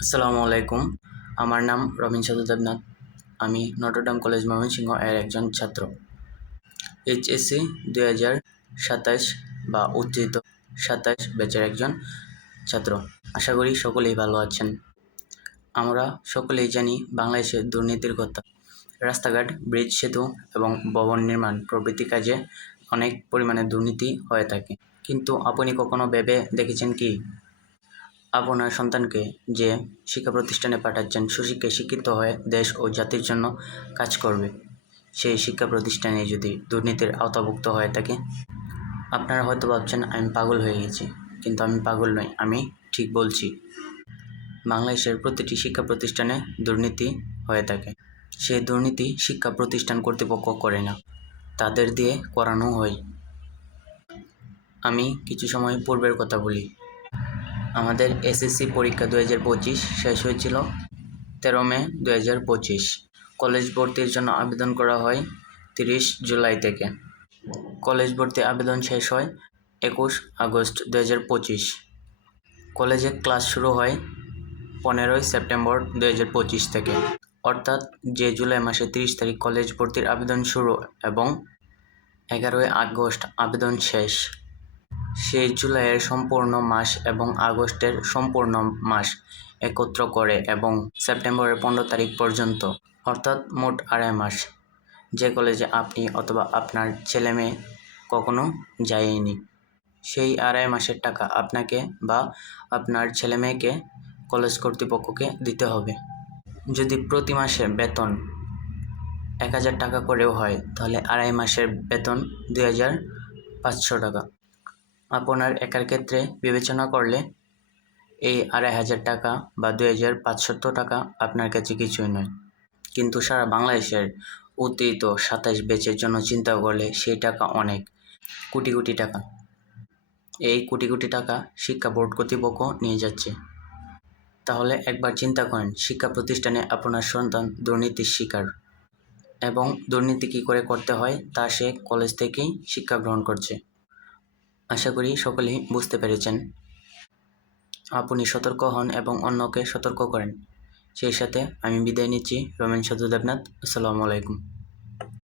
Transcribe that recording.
আসসালামু আলাইকুম। আমার নাম রবিন চন্দ্র দেবনাথ। আমি নটরডাম কলেজ ময়মনসিংহ এর একজন ছাত্র। এইচএসসি দুই হাজার সাতাশ বা উত্তীর্ণ সাতাশ ব্যাচের একজন ছাত্র। আশা করি সকলেই ভালো আছেন। আমরা সকলেই জানি বাংলাদেশের দুর্নীতির কথা। রাস্তাঘাট, ব্রিজ সেতু এবং ভবন নির্মাণ প্রভৃতি কাজে অনেক পরিমাণে দুর্নীতি হয়ে থাকে। কিন্তু আপনি কখনো ভেবে দেখেছেন কি? আপনার সন্তানকে যে শিক্ষা প্রতিষ্ঠানে পাঠাচ্ছেন, সুশিক্ষায় শিক্ষিত হয়ে দেশ ও জাতির জন্য কাজ করবে। সেই শিক্ষা প্রতিষ্ঠানে যদি দুর্নীতির আওতাভুক্ত হয়ে থাকে আপনারা হয়তো ভাবছেন, আমি পাগল হয়ে গেছি। কিন্তু আমি পাগল নই, আমি ঠিক বলছি। বাংলাদেশের প্রতিটি শিক্ষা প্রতিষ্ঠানে দুর্নীতি হয়ে থাকে। সেই দুর্নীতি শিক্ষা প্রতিষ্ঠান কর্তৃপক্ষ করে না, তাদের দিয়ে করানো হয়। আমি কিছু সময় পূর্বের কথা বলি। আমাদের এসএসসি পরীক্ষা দু হাজার পঁচিশ শেষ হয়েছিল তেরো মে দু হাজার পঁচিশ। কলেজ ভর্তির জন্য আবেদন করা হয় তিরিশ জুলাই থেকে। কলেজ ভর্তি আবেদন শেষ হয় একুশ আগস্ট দু হাজার পঁচিশ। কলেজে ক্লাস শুরু হয় পনেরোই সেপ্টেম্বর দু হাজার পঁচিশ থেকে। অর্থাৎ যে জুলাই মাসে তিরিশ তারিখ কলেজ ভর্তির আবেদন শুরু এবং এগারোই আগস্ট আবেদন শেষ। সেই জুলাইয়ের সম্পূর্ণ মাস এবং আগস্টের সম্পূর্ণ মাস একত্র করে এবং সেপ্টেম্বরের পনেরো তারিখ পর্যন্ত, অর্থাৎ মোট আড়াই মাস। যে কলেজে আপনি অথবা আপনার ছেলে মেয়ে কখনো যায়নি, সেই আড়াই মাসের টাকা আপনাকে বা আপনার ছেলে মেয়েকে কলেজ কর্তৃপক্ষকে দিতে হবে। যদি প্রতি মাসে বেতন এক হাজার টাকা করেও হয়, তাহলে আড়াই মাসের বেতন দুই হাজার পাঁচশো টাকা। আপনার একার ক্ষেত্রে বিবেচনা করলে এই আড়াই হাজার টাকা বা দুই হাজার পাঁচশত টাকা আপনার কাছে কিছুই নয়। কিন্তু সারা বাংলাদেশের অতীত সাতাশ বেচের জন্য চিন্তা করলে সেই টাকা অনেক, কোটি কোটি টাকা। এই কোটি কোটি টাকা শিক্ষা বোর্ড কর্তৃপক্ষ নিয়ে যাচ্ছে। তাহলে একবার চিন্তা করেন, শিক্ষা প্রতিষ্ঠানে আপনার সন্তান দুর্নীতির শিকার এবং দুর্নীতি কী করে করতে হয় তা সে কলেজ থেকেই শিক্ষা গ্রহণ করছে। আশা করি সকলেই বুঝতে পেরেছেন। আপনি সতর্ক হন এবং অন্যকে সতর্ক করেন। সেই সাথে আমি বিদায় নিচ্ছি। রমেন সাধু দেবনাথ, আসসালামু আলাইকুম।